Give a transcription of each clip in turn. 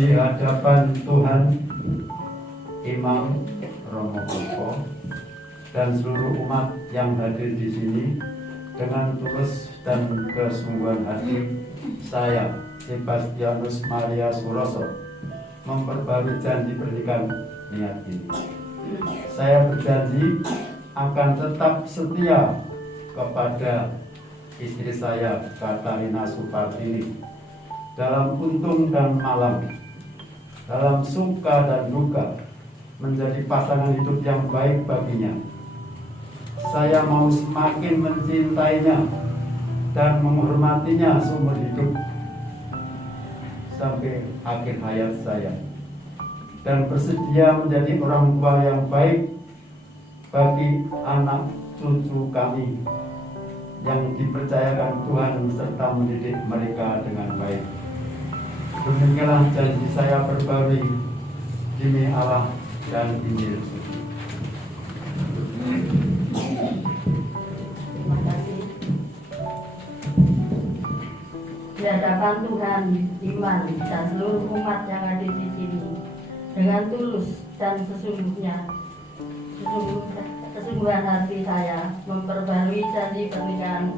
di hadapan Tuhan, Imam Romo Koko, dan seluruh umat yang hadir di sini, dengan tulus dan kesungguhan hati, saya, Sebastianus Maria Suroso, memperbarui janji pernikahan niat ini. Saya berjanji akan tetap setia kepada istri saya, Katarina Supartini, dalam untung dan malam, dalam suka dan duka, menjadi pasangan hidup yang baik baginya. Saya mau semakin mencintainya dan menghormatinya seumur hidup sampai akhir hayat saya, dan bersedia menjadi orang tua yang baik bagi anak cucu kami yang dipercayakan Tuhan serta mendidik mereka dengan baik. Demikianlah janji saya berbarui demi Allah dan Injil suci. Terima kasih. Di hadapan Tuhan, iman, dan seluruh umat yang ada di sini, dengan tulus dan kesungguhan hati saya memperbarui janji pernikahan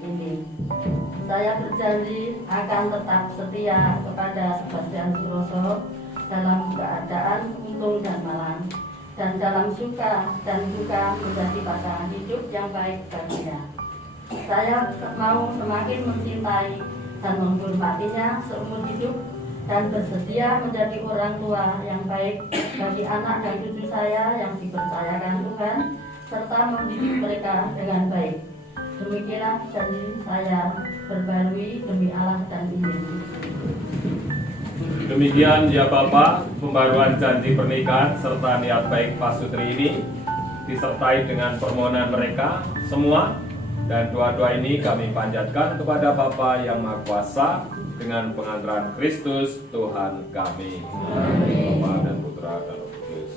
ini. Saya berjanji akan tetap setia kepada Sebastian Suroso dalam keadaan untung dan malang, dan dalam suka dan duka menjadi pasangan hidup yang baik baginya. Saya mau semakin mencintai dan menghormatinya seumur hidup, dan bersedia menjadi orang tua yang baik bagi anak dan cucu saya yang dipercayakan Tuhan, serta mendidik mereka dengan baik. Demikianlah janji saya berbarui demi Allah dan Injil. Demikian ya Bapak, pembaruan janji pernikahan serta niat baik pasutri ini disertai dengan permohonan mereka semua, dan doa-doa ini kami panjatkan kepada Bapa yang Maha Kuasa dengan pengantaran Kristus Tuhan kami. Amin. Bapa dan Putra dan Roh Kudus.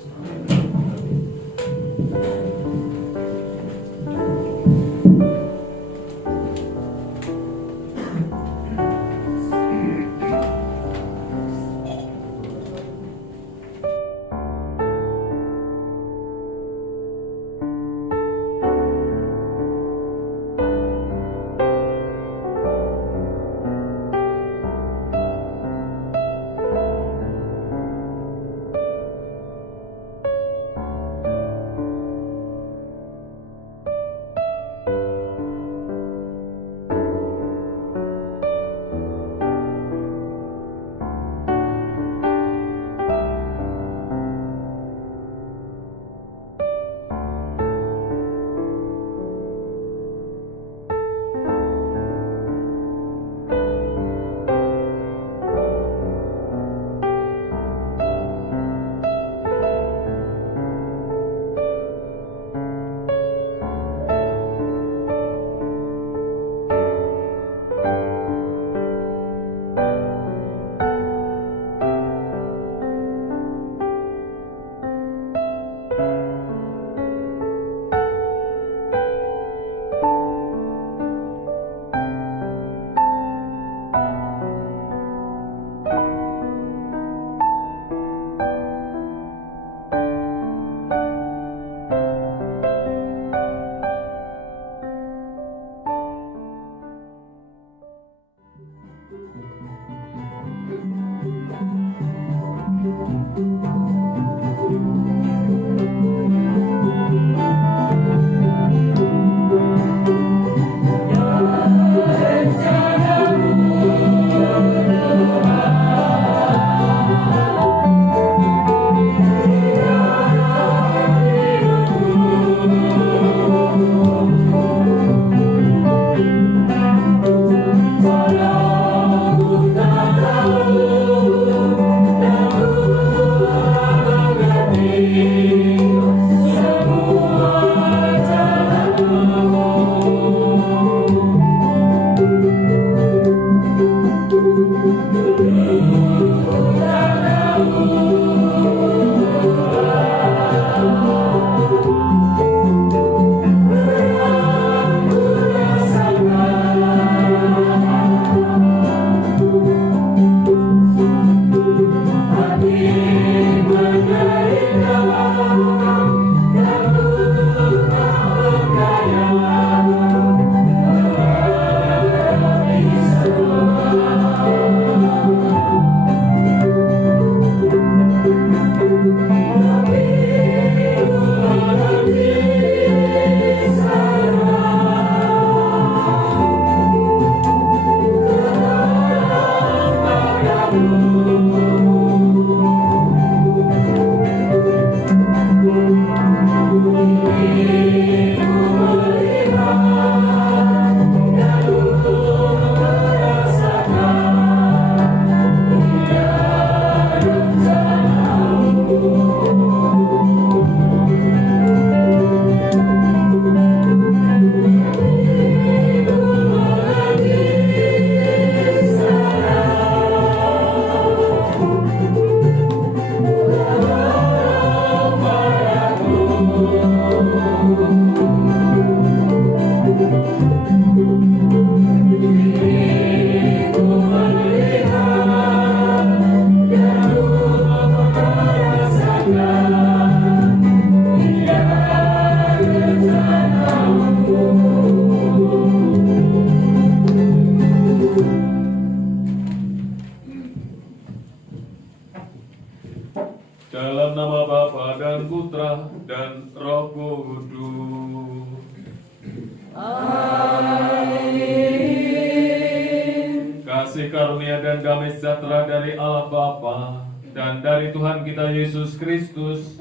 damai sejahtera dari Allah Bapa dan dari Tuhan kita Yesus Kristus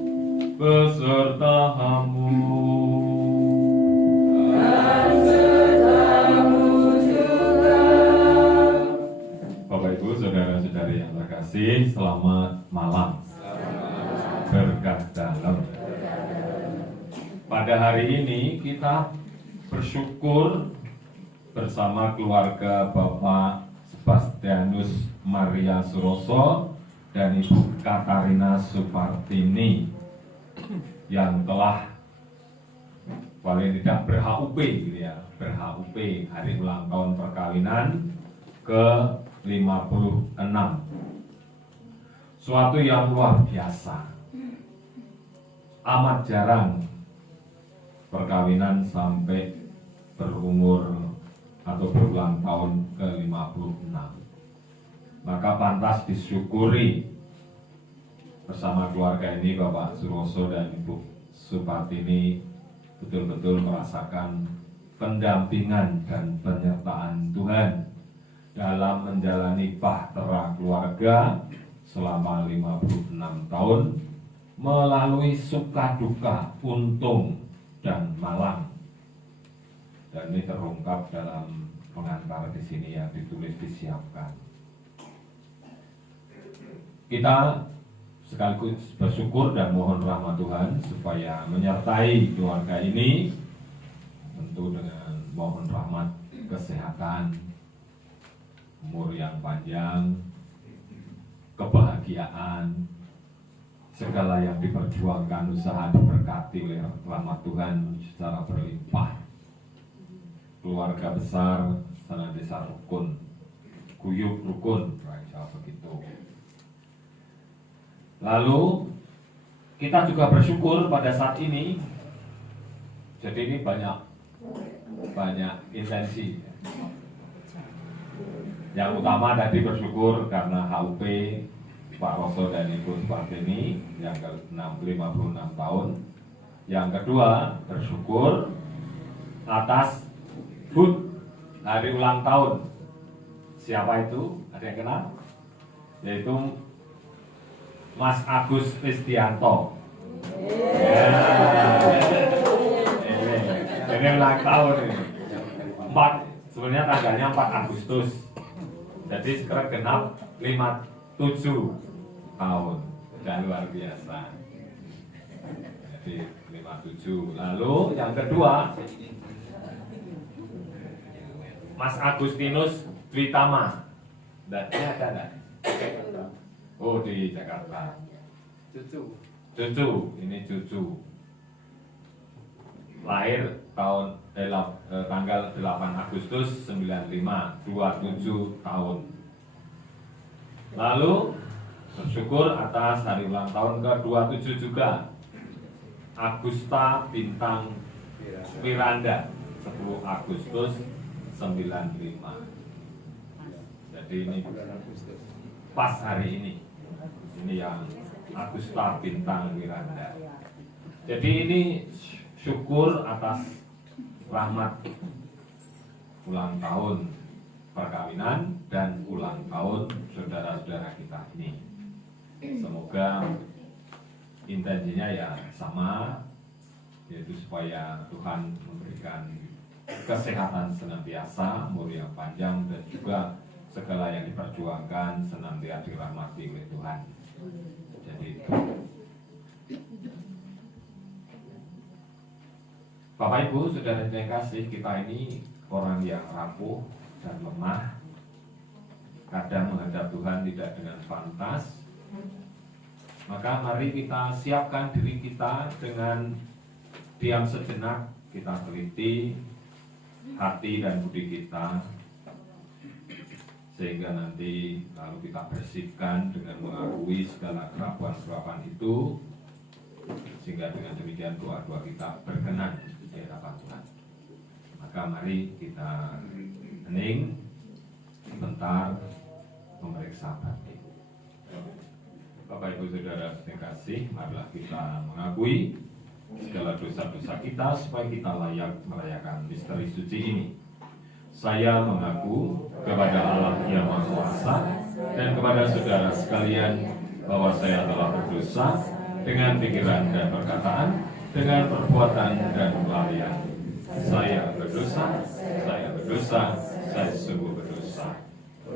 besertamu. Bapak Ibu, saudara-saudari yang terkasih, selamat malam. Berkah dalam. Pada hari ini kita bersyukur bersama keluarga Bapak Sebastianus Maria Suroso dan Ibu Katarina Supartini yang telah paling tidak ber-HUP gitu ya, ber-HUP hari ulang tahun perkawinan ke-56. Suatu yang luar biasa. Amat jarang perkawinan sampai berumur atau berulang tahun ke-56. Maka pantas disyukuri bersama keluarga ini, Bapak Suroso dan Ibu Supartini betul-betul merasakan pendampingan dan penyertaan Tuhan dalam menjalani bahtera keluarga selama 56 tahun melalui suka duka, untung dan malang. Dan ini terungkap dalam pengantar di sini yang ditulis disiapkan. Kita sekaligus bersyukur dan mohon rahmat Tuhan supaya menyertai keluarga ini, tentu dengan mohon rahmat kesehatan, umur yang panjang, kebahagiaan, segala yang diperjuangkan, usaha diberkati oleh rahmat Tuhan secara berlimpah. Keluarga besar, senantiasa rukun, guyub rukun, begitu. Lalu kita juga bersyukur pada saat ini. Jadi ini banyak intensi. Yang utama tadi bersyukur karena HUP Pak Roso dan Ibu Supartini yang ke-56 tahun. Yang kedua, bersyukur atas HUT hari ulang tahun. Siapa itu? Ada yang kenal? Yaitu Mas Agus Kristianto. Ini ulang tahun ini. Sebenarnya tanggalnya 4 Agustus. Jadi sekarang genap 57 tahun, dan luar biasa. Jadi 57. Lalu yang kedua, Mas Agustinus Dwitama. Ini ada enggak? Oh, di Jakarta. Cucu, ini cucu. Lahir tanggal 8 Agustus 95, 27 tahun. Lalu bersyukur atas hari ulang tahun ke-27 juga Agusta Bintang Miranda, 10 Agustus 95. Jadi ini pas hari ini. Ini yang Agusta Bintang Miranda. Jadi ini syukur atas rahmat ulang tahun perkawinan dan ulang tahun saudara-saudara kita ini. Semoga intensinya ya sama, yaitu supaya Tuhan memberikan kesehatan senantiasa, umur yang panjang, dan juga segala yang diperjuangkan senantiasa dirahmati oleh Tuhan. Jadi itu. Bapak Ibu, saudara yang kasih, kita ini orang yang rapuh dan lemah, kadang menghadap Tuhan tidak dengan pantas. Maka mari kita siapkan diri kita dengan diam sejenak, kita teliti hati dan budi kita, sehingga nanti lalu kita bersihkan dengan mengakui segala kerapuan-kerapuan itu, sehingga dengan demikian doa-doa kita berkenan di hadapan Tuhan. Maka mari kita hening sebentar memeriksa hati. Bapak Ibu Saudara yang kasih, marilah kita mengakui segala dosa-dosa kita supaya kita layak merayakan misteri suci ini. Saya mengaku kepada Allah yang Maha Kuasa dan kepada saudara sekalian bahwa saya telah berdosa dengan pikiran dan perkataan, dengan perbuatan dan kelalaian. Saya berdosa, saya sungguh berdosa.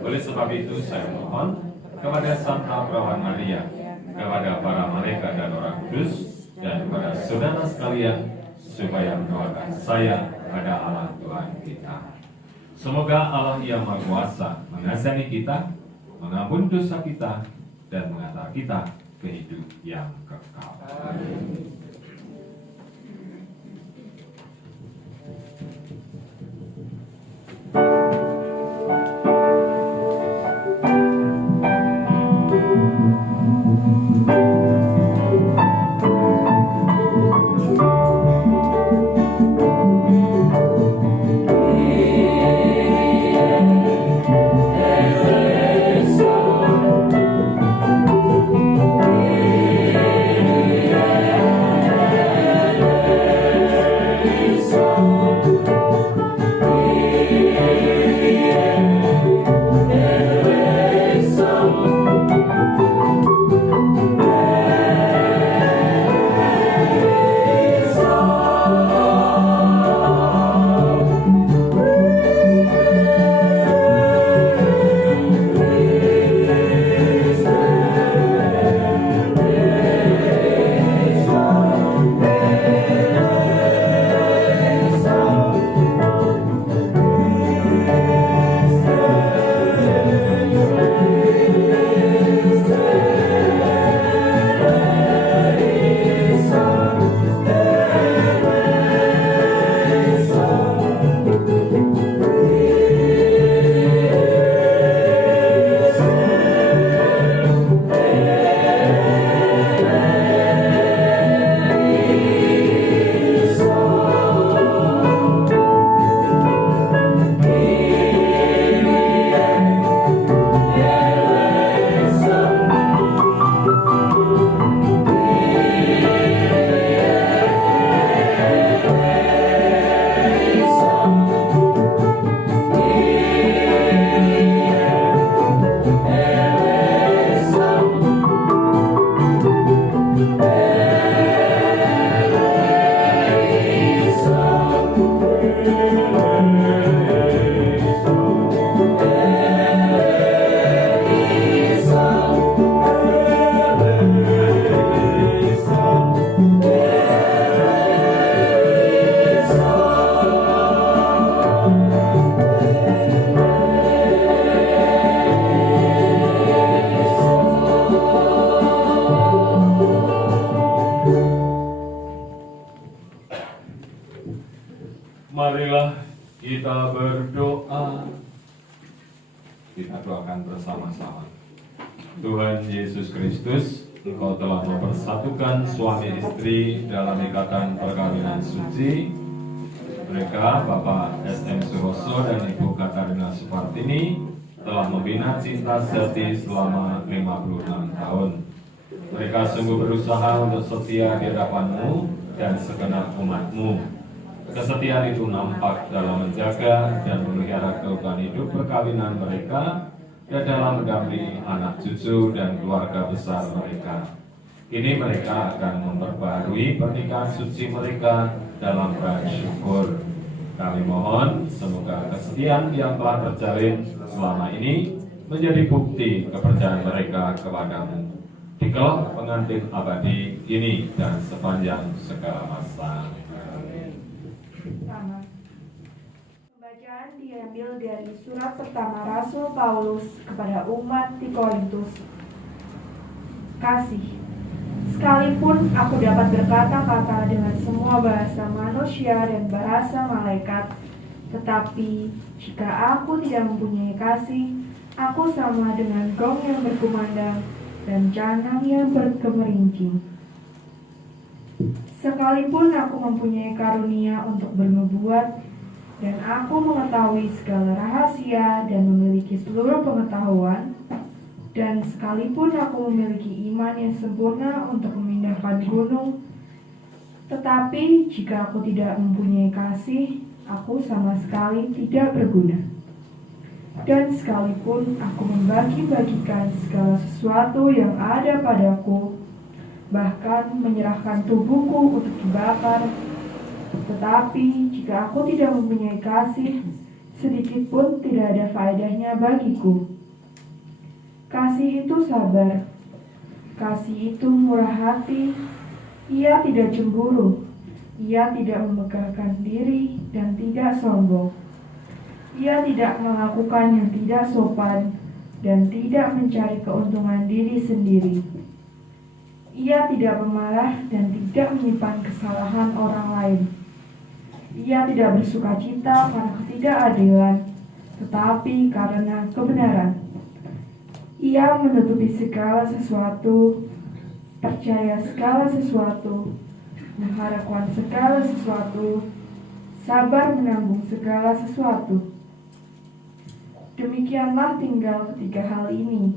Oleh sebab itu saya mohon kepada Santa Perawan Maria, kepada para malaikat dan orang kudus, dan kepada saudara sekalian, supaya mendoakan saya pada Allah Tuhan kita. Semoga Allah yang Maha Kuasa mengasihi kita, mengampuni dosa kita, dan mengantar kita ke hidup yang kekal. Amin. Marilah kita berdoa. Kita doakan bersama-sama. Tuhan Yesus Kristus, Engkau telah mempersatukan suami istri dalam ikatan perkawinan suci. Mereka, Bapak SM Suroso dan Ibu Katarina Supartini, telah membina cinta sejati selama 56 tahun. Mereka sungguh berusaha untuk setia di hadapan-Mu dan segenap umat-Mu. Kesetiaan itu nampak dalam menjaga dan memelihara keutuhan hidup perkawinan mereka dan dalam mendampingi anak cucu dan keluarga besar mereka. Kini mereka akan memperbaharui pernikahan suci mereka dalam rangka syukur. Kami mohon semoga kesetiaan yang telah terjalin selama ini menjadi bukti kepercayaan mereka kepadamu di kelak pengantin abadi ini dan sepanjang segala masa. Pembacaan diambil dari surat pertama Rasul Paulus kepada umat di Korintus. Kasih, sekalipun aku dapat berkata-kata dengan semua bahasa manusia dan bahasa malaikat, tetapi jika aku tidak mempunyai kasih, aku sama dengan gong yang berkumandang dan canang yang bergemerincing. Sekalipun aku mempunyai karunia untuk bernubuat, dan aku mengetahui segala rahasia dan memiliki seluruh pengetahuan, dan sekalipun aku memiliki iman yang sempurna untuk memindahkan gunung, tetapi jika aku tidak mempunyai kasih, aku sama sekali tidak berguna. Dan sekalipun aku membagi-bagikan segala sesuatu yang ada padaku, bahkan menyerahkan tubuhku untuk dibakar, tetapi jika aku tidak mempunyai kasih, sedikit pun tidak ada faedahnya bagiku. Kasih itu sabar, kasih itu murah hati, ia tidak cemburu, ia tidak memegahkan diri dan tidak sombong. Ia tidak melakukan yang tidak sopan dan tidak mencari keuntungan diri sendiri. Ia tidak memarah dan tidak menyimpan kesalahan orang lain. Ia tidak bersukacita karena ketidakadilan, tetapi karena kebenaran. Ia menutupi segala sesuatu, percaya segala sesuatu, mengharapkan segala sesuatu, sabar menanggung segala sesuatu. Demikianlah tinggal ketiga hal ini,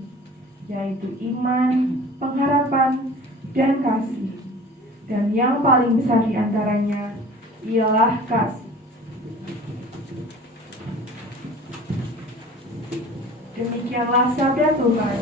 yaitu iman, pengharapan, dan kasih. Dan yang paling besar di antaranya ialah kasih. Demikianlah sabda Tuhan.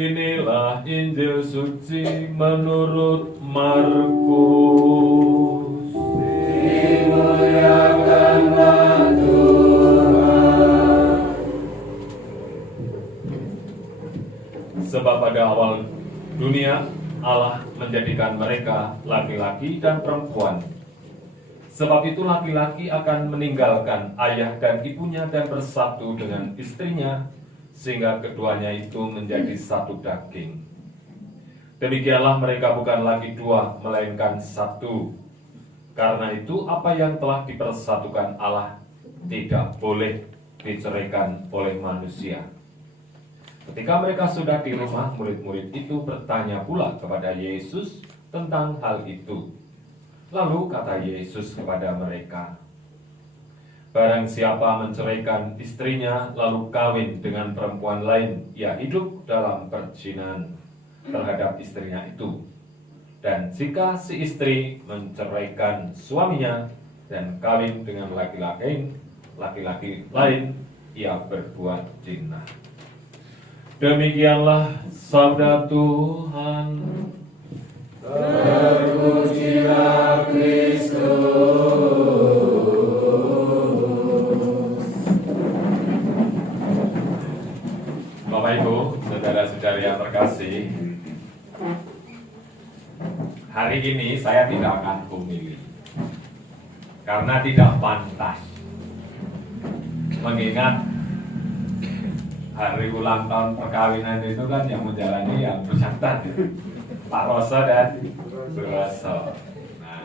Inilah Injil suci menurut Markus. Dimuliakanlah Tuhan. Sebab pada awal dunia Allah menjadikan mereka laki-laki dan perempuan. Sebab itu laki-laki akan meninggalkan ayah dan ibunya dan bersatu dengan istrinya, sehingga keduanya itu menjadi satu daging. Demikianlah mereka bukan lagi dua, melainkan satu. Karena itu apa yang telah dipersatukan Allah tidak boleh diceraikan oleh manusia. Ketika mereka sudah di rumah, murid-murid itu bertanya pula kepada Yesus tentang hal itu. Lalu kata Yesus kepada mereka, barang siapa menceraikan istrinya lalu kawin dengan perempuan lain, ia hidup dalam perzinahan terhadap istrinya itu. Dan jika si istri menceraikan suaminya dan kawin dengan laki-laki lain, ia berbuat zina. Demikianlah sabda Tuhan. Terpujilah Kristus. hari ini saya tidak akan memilih karena tidak pantas, mengingat hari ulang tahun perkawinan itu kan yang menjalani yang bersangkutan, Pak Roso dan Bu Roso. Nah,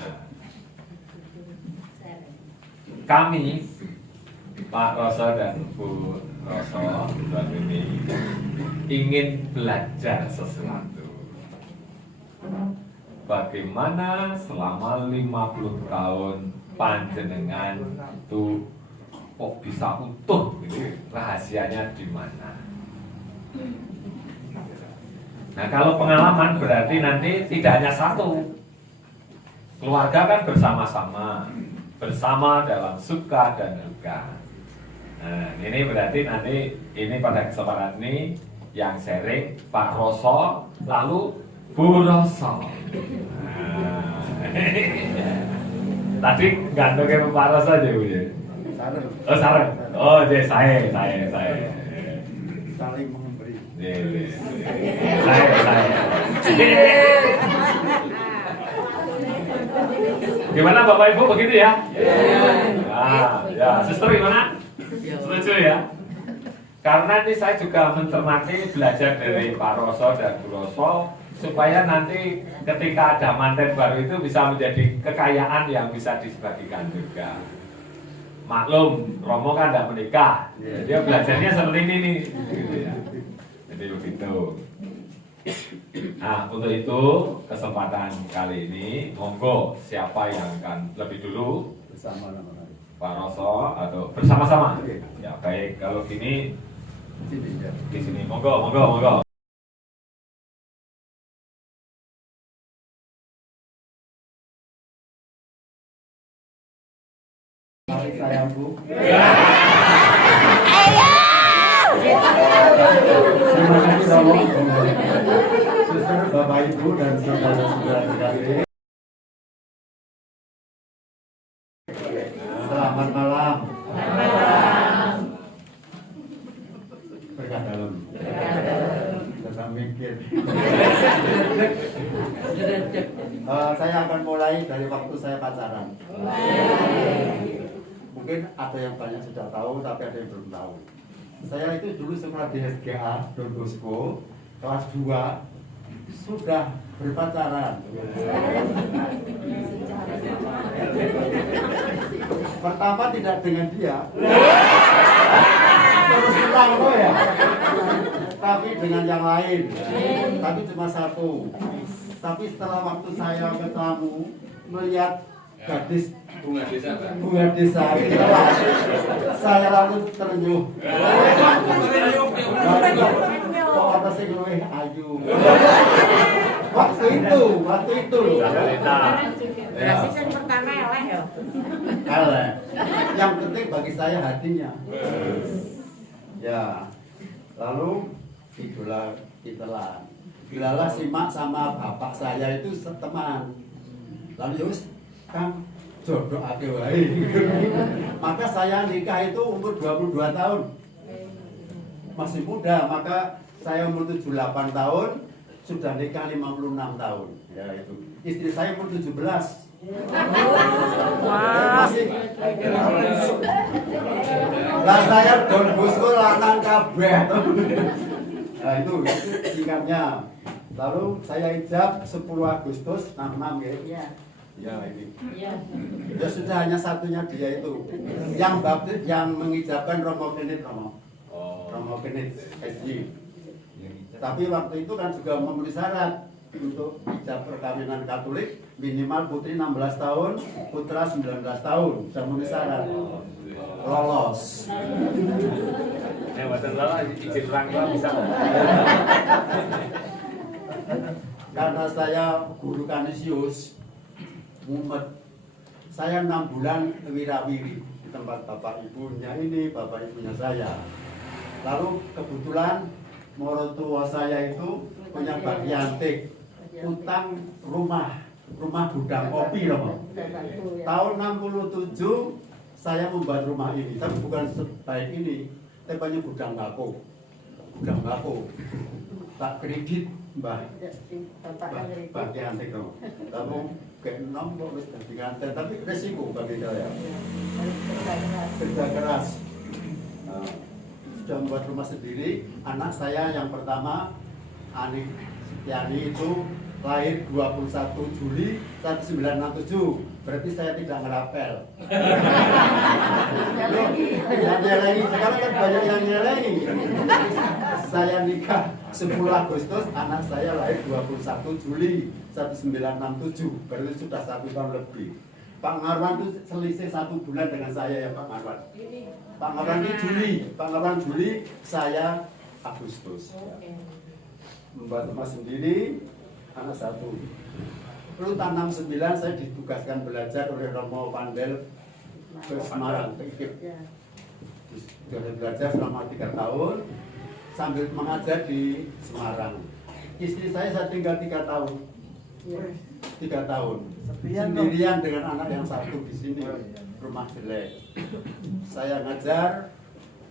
kami Pak Roso dan Bu Roso dan ini ingin belajar sesuatu. Bagaimana selama 50 tahun panjenengan itu kok bisa utuh gitu, rahasianya di mana? Nah, kalau pengalaman berarti nanti tidak hanya satu. Keluarga kan bersama dalam suka dan duka. Nah, ini berarti nanti ini pada kesempatan ini yang sharing Pak Roso lalu Bu Roso. Tadi gantungnya Pak Roso aja Bu ya. Oh sarang. Oh jadi saya. Saling memberi. Saya. Gimana Bapak Ibu begitu ya? Ya, suster gimana? Setuju ya? Karena ini saya juga mencermati belajar dari Pak Roso dan Bu Roso supaya nanti ketika ada manten baru itu bisa menjadi kekayaan yang bisa dibagikan juga. Maklum, Romo kan tidak menikah, dia belajarnya seperti ini nih. Gitu ya. Jadi begitu. Nah, untuk itu kesempatan kali ini, monggo siapa yang akan lebih dulu Bersama Pak Roso atau bersama-sama? Ya baik, kalau gini di sini, monggo. Mari sayangku. Terima kasih Romo. Suster, Bapak Ibu dan saudara-saudara sekalian. Selamat malam. Berkah dalam. Tetap mikir. Saya akan mulai dari waktu saya pacaran. Mungkin ada yang banyak sudah tahu, tapi ada yang belum tahu. Saya itu dulu sekolah di SGA Don Bosco, kelas 2, sudah berpacaran. Pertama tidak dengan dia, terus hilang loh ya, tapi dengan yang lain, tapi cuma satu. Tapi setelah waktu saya ketemu, melihat gadis bunga desa kelas, saya langsung terenyuh. Kok ada sing luwih ayu. Waktu itu. Berarti yang pertama eleh ya. Eleh. Yang penting bagi saya hatinya. Ya. Lalu itulah. Bilalah simak sama bapak saya itu teman. Lalu yus, Kang, jodoh ake wae. Maka saya nikah itu umur 22 tahun. Masih muda, maka saya umur 78 tahun, sudah nikah 56 tahun. Ya itu. Istri saya umur 17. Masih. Lah saya Don Bosco lanang kabeh. Nah itu singkatnya. Lalu saya ijab 10 Agustus 66 ya. Iya. Ya ini. Iya. Ya sudah hanya satunya dia itu. Yang baptis yang mengijabkan Romo Genit Romo Genit SJ. Tapi waktu itu kan juga memenuhi syarat untuk ijab perkawinan Katolik minimal putri 16 tahun, putra 19 tahun. Sudah memenuhi syarat. Lolos. Izin orang bisa. Karena saya guru Kanisius, mumet, saya 6 bulan wirawiri di tempat bapak ibunya ini, bapak ibunya saya. Lalu kebetulan morotua saya itu punya bagiantik, utang rumah gudang kopi loh. Tahun 67 saya membuat rumah ini, tapi bukan sebaik ini, tapi gudang bako, tak kredit Mbah Bapak kan dari itu. bagi antik dong. Kamu kayak nombok wis dadi kanten tapi resiko bagi saya. Harus kerja keras. Kerja keras. Nah, sudah membuat rumah sendiri. Anak saya yang pertama Ani Setiani itu lahir 21 Juli 1967. Berarti saya tidak ngerapel. Loh, yang nyelengi, sekarang kan banyak yang nyelengi. Saya nikah 10 Agustus, anak saya lahir 21 Juli 1967. Berarti sudah 1 tahun lebih. Pak Marwan itu selisih 1 bulan dengan saya ya Pak Marwan. Pak Marwan itu Juli, Pak Marwan Juli, saya Agustus. Membuat rumah sendiri, anak 1. Lalu tahun 69 saya ditugaskan belajar oleh Romo Pandel ke Semarang, ke IKIP. Sudah belajar selama 3 tahun sambil mengajar di Semarang. Istri saya tinggal 3 tahun. 3 tahun. Sendirian dengan anak yang 1 di sini, rumah jelek. Saya ngajar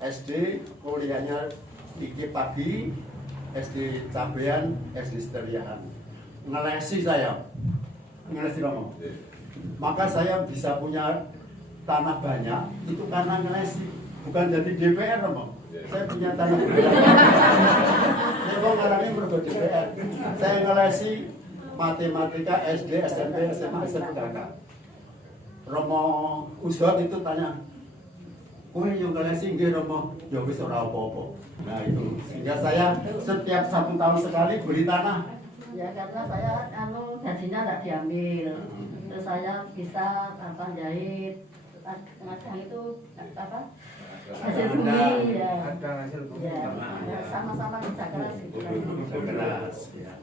SD, kuliahnya IKIP pagi, SD Cabean, SD Seteriaan. Ngelesi saya, ngelesi Romo. Maka saya bisa punya tanah banyak itu karena ngelesi, bukan jadi DPR Romo. Saya punya tanah banyak. Saya mau ngarangin mergo DPR. Saya ngelesi matematika SD, SMP, SMA, SMK. Romo Uswat itu tanya, "Kowe yo ngelesi nggih Romo?" Ya wis ora apa-apa. Nah itu sehingga saya setiap 1 tahun sekali beli tanah. Ya karena saya gajinya nggak diambil, terus saya bisa jahit, kadang itu hasil bumi ya, ya sama-sama bisa keras gitu. Keras. Ya.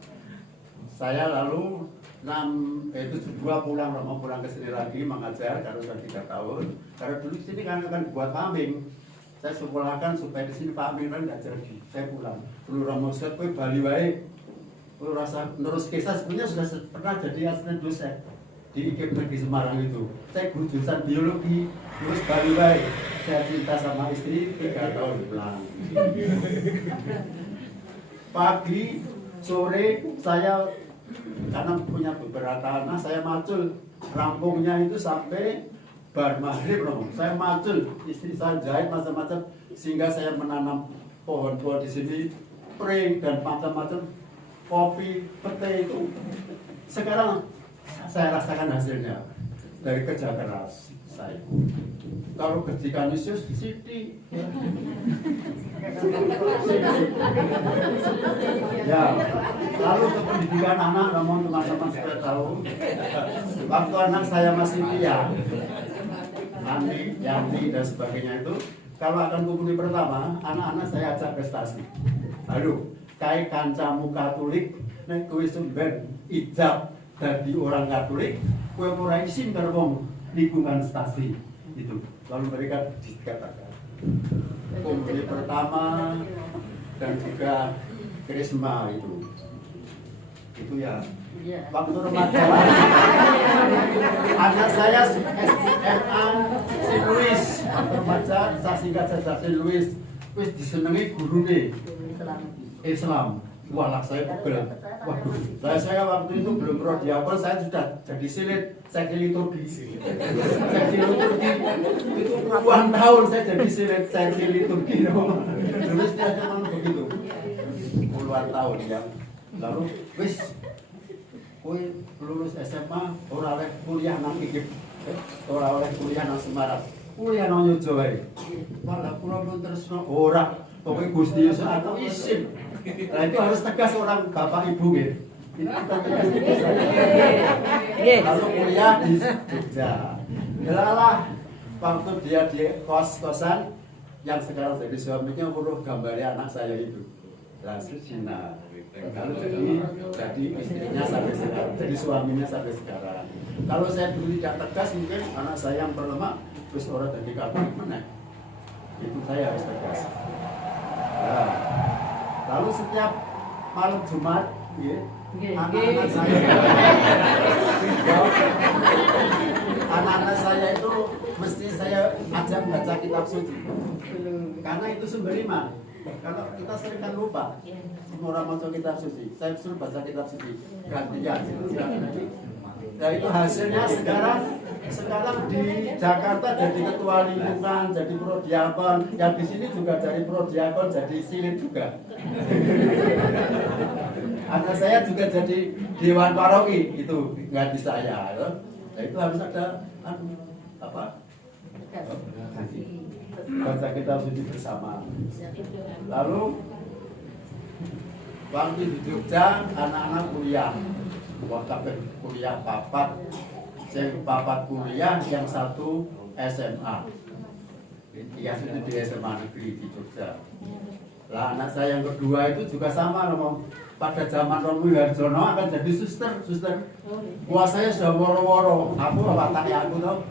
Saya lalu 2 pulang Romo, pulang ke sini lagi mengajar karena sudah 3 tahun. Karena dulu di sini kan buat paming. Saya sekolahkan supaya di sini paming kan nggak jadi. Saya pulang. Dulu Romo set kowe Bali wae. Rasa menurut kisah sebenarnya sudah pernah jadi asisten dosen di IKIP Negeri Semarang itu. Saya guru jurusan biologi, terus Bali baik. Saya cinta sama istri 3 tahun pulang. Pagi, sore saya karena punya beberapa tanah, saya macul rampungnya itu sampai bar maghrib Romo. Saya macul, istri saya jahit macam-macam sehingga saya menanam pohon-pohon di sini, pring dan macam-macam. Kopi, pete itu sekarang saya rasakan hasilnya dari kerja keras saya. Kalau ketika Yesus Siti ya, lalu ke pendidikan anak, namun teman-teman sudah tahu waktu anak saya masih pian, Andi, Yani dan sebagainya itu, kalau akan kumpuli pertama, anak-anak saya ajak prestasi. Aduh, kayak kancamu Katolik, nek kowe sumber ijab dadi orang Katolik, kowe ora isin karo wong lingkungan stasi itu. Lalu mereka dikatakan kumpul pertama dan juga Krisma itu ya. Waktu remaja anak saya SMA Saint Louis, waktu remaja saya singkat saja Saint Louis, wis disenengi gurune Islam. Wah, saya pegel. Waduh, saya waktu itu belum prodiakon, saya sudah jadi silit, saya liturgi. Saya liturgi itu puluhan tahun saya jadi silit, saya liturgi. Dulu istilahnya memang begitu. Puluhan tahun ya. Lalu wis kowe lulus SMA ora oleh kuliah nang IKIP. Ora oleh kuliah nang Semarang. Kuliah nang Yojo wae. Malah kula pun tresno ora. Pokoknya Gusti Yesus atau isin. Nah itu harus tegas orang bapak ibu gitu. Itu kita tegas. Lalu kuliah di Jogja. Delalah waktu dia di kos-kosan yang sekarang jadi suaminya perlu gambarnya anak saya itu. Langsung Cina. Lalu jadi istrinya sampai sekarang, jadi suaminya sampai sekarang. Kalau saya dulu tidak tegas mungkin anak saya yang berlemak terus orang jadi Katolik mana? Itu saya harus tegas. Nah, lalu setiap malam Jumat, anak-anak saya itu mesti saya ajak baca kitab suci, karena itu sumber iman. Kalau kita sering kan lupa. Semua orang baca kitab suci. Saya suruh baca kitab suci. Gantian. Nah itu hasilnya sekarang di Jakarta jadi ketua lingkungan, jadi prodiakon. Yang di sini juga dari prodiakon jadi silit juga. Anak saya juga jadi dewan paroki itu ganti saya. Nah itu harus ada apa? Baca kitab suci bersama. Lalu waktu di Jogja anak-anak kuliah, waktu kuliah papat, yang papat kuliah, yang satu SMA. Yang itu di SMA negeri di Jogja. Lah anak saya yang kedua itu juga sama ngomong. Pada zaman Romo Harjono akan jadi suster. Kuasanya sudah woro-woro. Aku wataknya aku tuh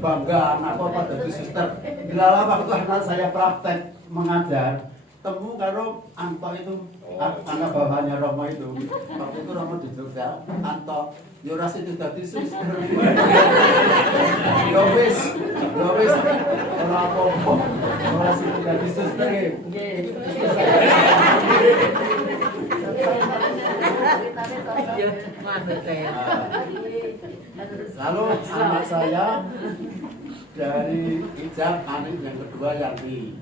bangga anakku apa jadi suster. Bila waktu anak saya praktek mengajar, temu karo Anto itu anak bawahnya Romo itu. Waktu itu Romo di Jogja, Anto Yoras itu jadi suster. Yowis, ora apa-apa. Yoras itu jadi suster. Lalu anak saya dari Ijab, anak yang kedua yang di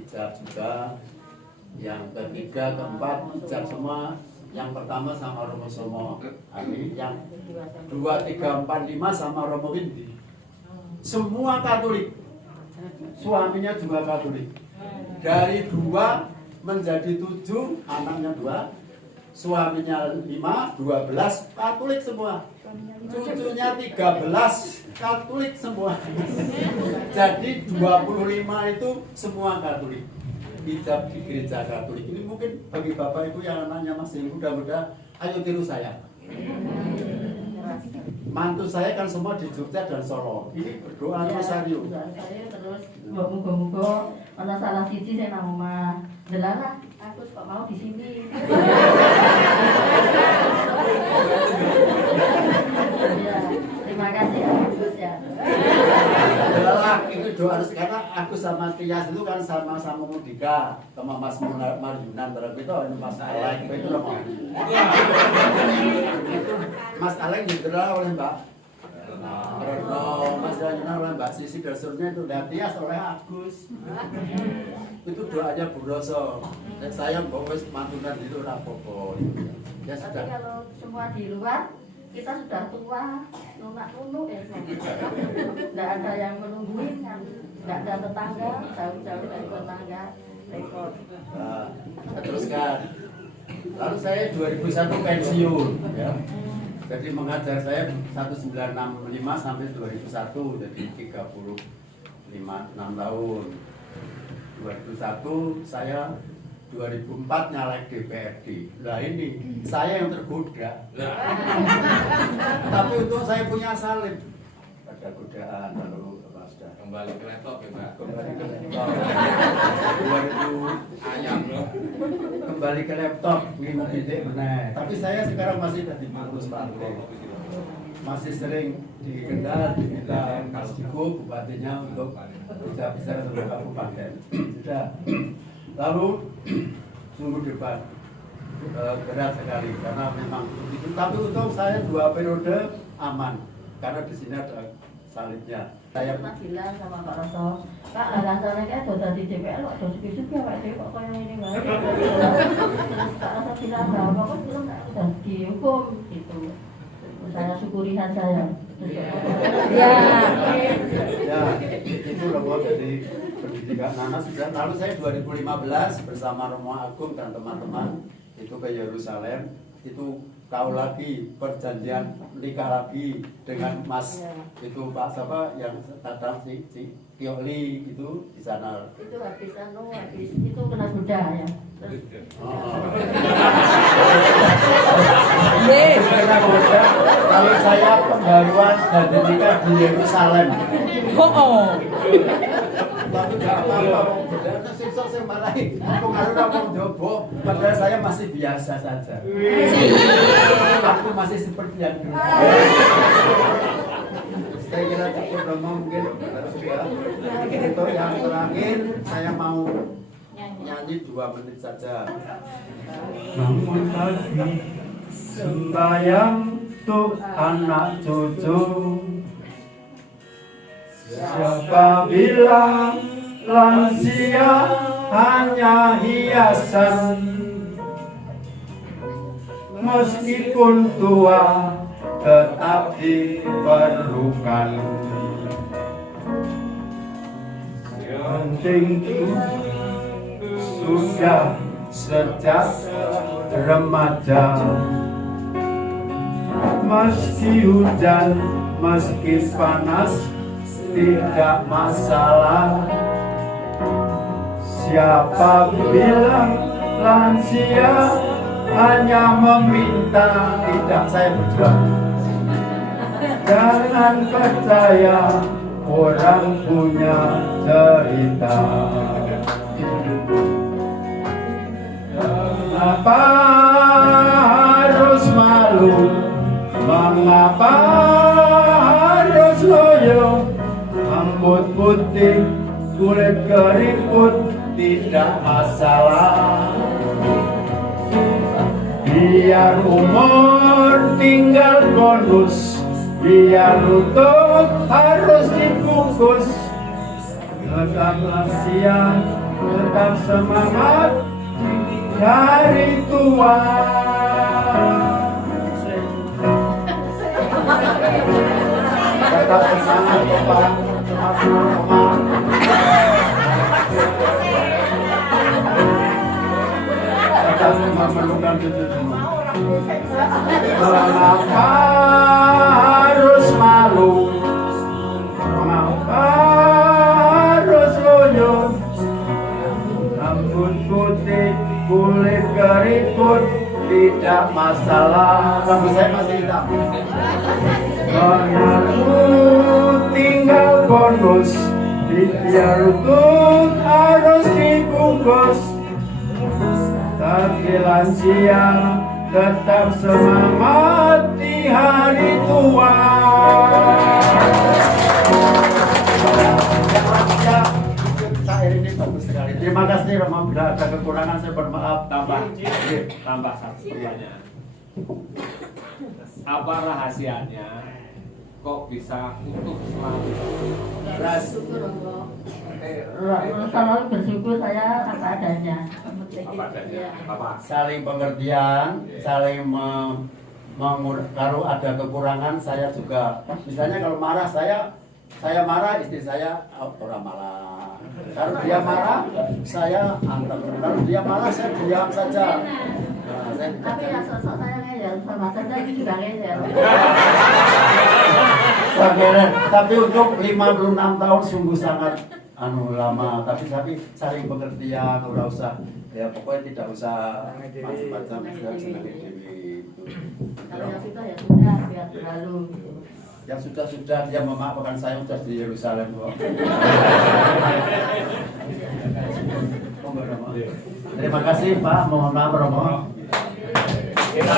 Ijab juga, yang ketiga, keempat Ijab semua. Yang pertama sama Romo Somo Ami, yang 2, 3, 4, 5 sama Romo Windy. Semua Katolik, suaminya juga Katolik. Dari 2 menjadi 7, anaknya 2, suaminya 5, 12 Katolik semua. Cucunya 13 Katolik semua. Jadi 25 itu semua Katolik. Ijab di gereja Katolik. Ini mungkin bagi Bapak Ibu yang anaknya masih muda-muda, ayo tiru saya. Mantu saya kan semua di Jogja dan Solo. Ini berdoa rosario. Saya terus muga-muga ana salah siji sing nang omah. Delalah, aku kok mau di sini. Ya, terima kasih ya, Gus ya. Adalah itu doa harus karena aku sama Tias itu kan sama-sama Mudika sama Mas Marjunan terus itu Mas Alek itu loh. Mas Alek diterima oleh Mbak Retno, Mas Marjunan oleh Mbak Sisi dasurnya itu dan Tias oleh Agus. Itu doanya Bu Roso. Dan saya bawa mantunan itu rapopo. Ya Tapi sudah. kalau semua di luar kita sudah tua, lunak-lunuk ya. Tidak ada yang menungguin, tidak ada tetangga, jauh-jauh dari tetangga, repot. Nah, saya teruskan. Lalu saya 2001 pensiun, ya. Jadi mengajar saya 1965 sampai 2001, jadi 6 tahun. 2001 saya 2004 nyalek DPRD. Nah ini saya yang tergoda. Tapi untuk saya punya salib. Ada godaan lalu apa sudah. Kembali ke laptop ya Pak. Kembali ke laptop. 2000 Ayam loh. kembali ke laptop minum titik benar. Tapi saya sekarang masih jadi pengurus partai. Masih sering di Kendal diminta Mas Diko bupatinya untuk bisa untuk kabupaten. Sudah. Lalu sungguh debat berat sekali karena memang begitu. Tapi untuk saya 2 periode aman karena di sini ada salibnya. Saya pernah bilang sama Pak Roso, Pak alasannya kayak udah di DPR kok udah suki-suki Pak Dewi kok kayak ini nggak. Terus Pak Roso bilang bahwa kok belum udah dihukum gitu. Saya syukuri saya. Ya, itu loh jadi pendidikan Nana sudah. Lalu saya 2015 bersama Romo Agung dan teman-teman itu ke Yerusalem. Itu kau lagi perjanjian nikah lagi dengan Mas itu Pak siapa yang kadang si Kioli itu di sana. Itu habis itu kena goda ya. Kena goda. Kalau saya pembaruan dan nikah di Yerusalem. Tapi gak apa-apa, benar siksa saya marahi. Pengaruh orang jobo, padahal saya masih biasa saja. Aku masih seperti yang dulu. Saya kira cukup Romo mungkin terus ya. Untuk yang terakhir saya mau nyanyi 2 menit saja. Namun lagi sembahyang untuk anak cucu. Siapa bilang lansia hanya hiasan? Meskipun tua tetap diperlukan. Penting sudah sejak remaja. Meski hujan, meski panas, tidak masalah. Siapa bilang lansia hanya meminta? Tidak, saya berjuang. Jangan percaya orang punya cerita. Mengapa harus malu? Mengapa harus loyo? Rambut putih, kulit keriput, tidak masalah. Biar umur tinggal bonus, biar lutut harus dibungkus. Tetap lansia, tetap semangat, hari tua. Tetap semangat, Bapak. Tetap semangat, tetap memerlukan cucu semua. Mengapa harus malu? Mengapa harus loyo? Rambut putih, kulit keriput, tidak masalah. Rambut saya masih hitam. Karyaku tinggal bonus, biar lutut harus dibungkus. Tapi lansia tetap semangat di hari tua. Yang lansia ikut syair ini bagus sekali. Terima kasih Romo. Bila ada kekurangan saya bermaaf. Tambah satu pertanyaan. Apa rahasianya kok bisa utuh selalu? Bersyukur Allah. Selalu bersyukur saya apa adanya. Apa adanya? Apa? Saling pengertian, saling kalau ada kekurangan saya juga. Misalnya kalau marah saya marah, istri saya orang marah. Kalau dia marah saya antar. Kalau dia marah saya diam saja. Nah, Tapi ya sosok saya ngeyel sama saja itu juga ngeyel. Tapi untuk 56 tahun sungguh sangat lama. Tapi saling pengertian, ora usah ya pokoknya tidak usah macam-macam, sudah Kalau yang sudah ya sudah biar berlalu. yang sudah dia memaafkan saya sudah di Yerusalem kok. Terima kasih Pak, mohon maaf Romo. Kita